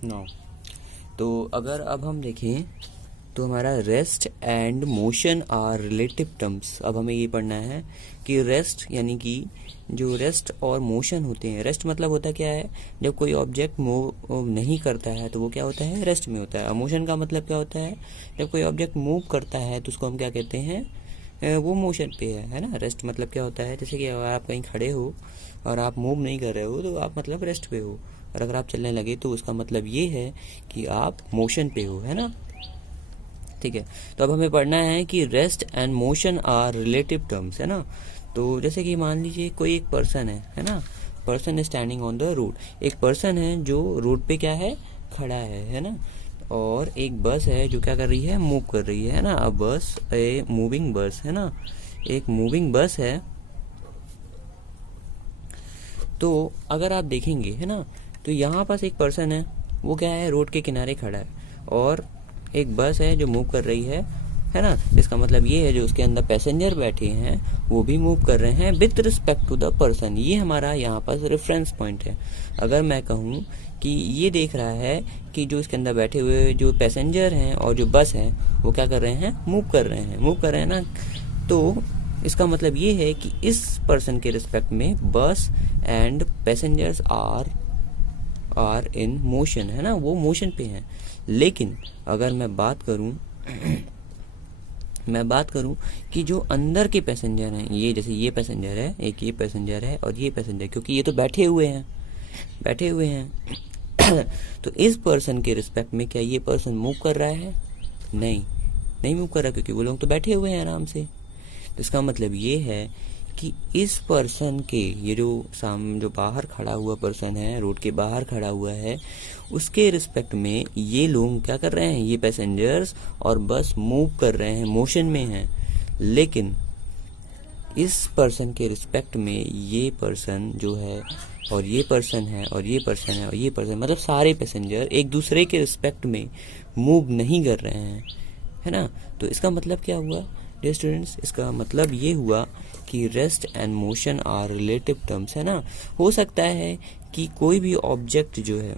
Now तो अगर अब हम देखें तो हमारा rest and motion are relative terms. अब हमें ये पढ़ना है कि रेस्ट यानी कि जो रेस्ट और मोशन होते हैं, रेस्ट मतलब होता क्या है, जब कोई ऑब्जेक्ट मूव नहीं करता है तो वो क्या होता है, रेस्ट में होता है। मोशन का मतलब क्या होता है, जब कोई ऑब्जेक्ट मूव करता है तो उसको हम क्या कहते हैं, वो मोशन पे है ना। रेस्ट मतलब क्या होता है, जैसे कि अगर आप कहीं खड़े हो और आप मूव नहीं कर रहे हो तो आप मतलब रेस्ट पे हो, और अगर आप चलने लगे तो उसका मतलब ये है कि आप मोशन पे हो, है ना। ठीक है, तो अब हमें पढ़ना है कि rest and motion are relative terms, है ना। तो जैसे कि मान लीजिए कोई एक पर्सन है ना, person standing on the road. एक पर्सन है जो रोड पे क्या है, खड़ा है ना। और एक बस है जो क्या कर रही है, मूव कर रही है ना। अ बस, ए मूविंग बस, है ना, एक मूविंग बस है। तो अगर आप देखेंगे है ना, तो यहाँ पास एक पर्सन है, वो क्या है, रोड के किनारे खड़ा है, और एक बस है जो मूव कर रही है ना। इसका मतलब ये है जो उसके अंदर पैसेंजर बैठे हैं वो भी मूव कर रहे हैं with respect to the person. ये हमारा यहाँ पास रेफरेंस पॉइंट है। अगर मैं कहूँ कि ये देख रहा है कि जो इसके अंदर बैठे हुए जो पैसेंजर हैं और जो बस है वो क्या कर रहे हैं, मूव कर रहे हैं ना, तो इसका मतलब ये है कि इस पर्सन के रिस्पेक्ट में bus and passengers are in motion, है ना, वो मोशन पे हैं। लेकिन अगर मैं बात करूं कि जो अंदर के पैसेंजर हैं, ये जैसे ये पैसेंजर है, एक ये पैसेंजर है और ये पैसेंजर, क्योंकि ये तो बैठे हुए हैं तो इस पर्सन के रिस्पेक्ट में क्या ये पर्सन मूव कर रहा है, नहीं मूव कर रहा, क्योंकि वो लोग तो बैठे हुए हैं आराम से। तो इसका मतलब ये है कि इस पर्सन के, ये जो बाहर खड़ा हुआ पर्सन है, रोड के बाहर खड़ा हुआ है, उसके रिस्पेक्ट में ये लोग क्या कर रहे हैं, ये पैसेंजर्स और बस मूव कर रहे हैं, मोशन में हैं। लेकिन इस पर्सन के रिस्पेक्ट में ये पर्सन जो है, और ये पर्सन है और ये पर्सन है और ये पर्सन, मतलब सारे पैसेंजर एक दूसरे के रिस्पेक्ट में मूव नहीं कर रहे हैं, है ना। तो इसका मतलब क्या हुआ डियर स्टूडेंट्स, इसका मतलब ये हुआ कि rest and motion are relative terms, है ना। हो सकता है कि कोई भी ऑब्जेक्ट जो है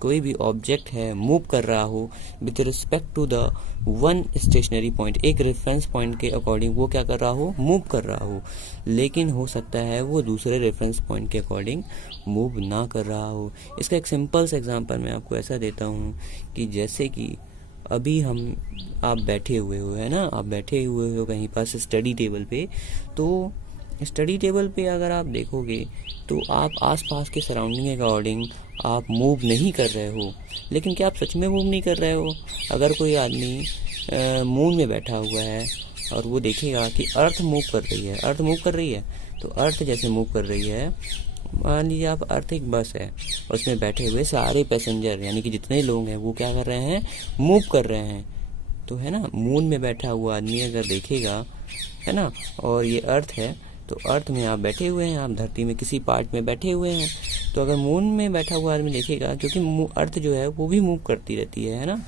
कोई भी ऑब्जेक्ट है मूव कर रहा हो with respect to the one stationary point, एक रेफरेंस पॉइंट के अकॉर्डिंग वो क्या कर रहा हो, मूव कर रहा हो। लेकिन हो सकता है वो दूसरे रेफरेंस पॉइंट के अकॉर्डिंग मूव ना कर रहा हो। इसका एक सिंपल सा एग्जांपल मैं आपको ऐसा देता हूँ कि जैसे कि अभी आप बैठे हुए हो, है ना, आप बैठे हुए हो कहीं पास स्टडी टेबल पे। तो स्टडी टेबल पे अगर आप देखोगे तो आप आसपास के सराउंडिंग के अकॉर्डिंग आप मूव नहीं कर रहे हो। लेकिन क्या आप सच में मूव नहीं कर रहे हो? अगर कोई आदमी मून में बैठा हुआ है और वो देखेगा कि अर्थ मूव कर रही है, तो अर्थ जैसे मूव कर रही है, मान लीजिए आप अर्थ एक बस है, उसमें बैठे हुए सारे पैसेंजर यानी कि जितने लोग हैं वो क्या कर रहे हैं, मूव कर रहे हैं। तो है ना, मून में बैठा हुआ आदमी अगर देखेगा, है ना, और ये अर्थ है, तो अर्थ में आप बैठे हुए हैं, आप धरती में किसी पार्ट में बैठे हुए हैं। तो अगर मून में बैठा हुआ आदमी देखेगा, क्योंकि अर्थ जो है वो भी मूव करती रहती है ना,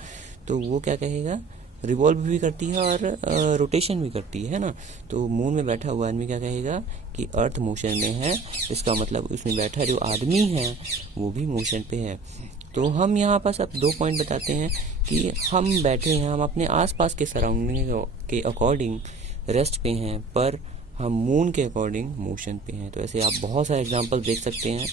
तो वो क्या कहेगा, रिवॉल्व भी करती है और रोटेशन भी करती है ना। तो मून में बैठा हुआ आदमी क्या कहेगा कि अर्थ मोशन में है, इसका मतलब उसमें बैठा जो आदमी है वो भी मोशन पे है। तो हम यहाँ पास अब 2 पॉइंट बताते हैं कि हम बैठे हैं, हम अपने आसपास के सराउंडिंग के अकॉर्डिंग रेस्ट पे हैं, पर हम मून के अकॉर्डिंग मोशन पे हैं। तो ऐसे आप बहुत सारे एग्जांपल देख सकते हैं।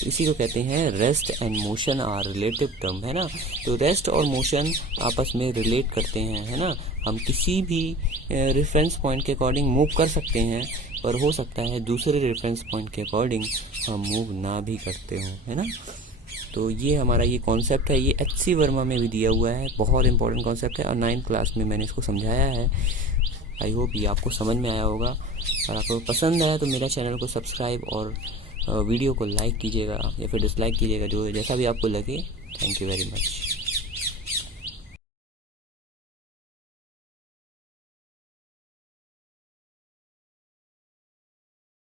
तो इसी को कहते हैं rest and motion are relative term, है ना। तो रेस्ट और मोशन आपस में रिलेट करते हैं, है ना। हम किसी भी रेफरेंस पॉइंट के अकॉर्डिंग मूव कर सकते हैं, पर हो सकता है दूसरे रेफरेंस पॉइंट के अकॉर्डिंग हम मूव ना भी करते हों, है ना। तो ये हमारा ये कॉन्सेप्ट है, ये HC वर्मा में भी दिया हुआ है, बहुत इंपॉर्टेंट कॉन्सेप्ट है, और 9th क्लास में मैंने इसको समझाया है। आई होप ये आपको समझ में आया होगा। और आपको पसंद आया तो मेरा चैनल को सब्सक्राइब और वीडियो को लाइक कीजिएगा या फिर डिसलाइक कीजिएगा, जो जैसा भी आपको लगे। Thank you very much.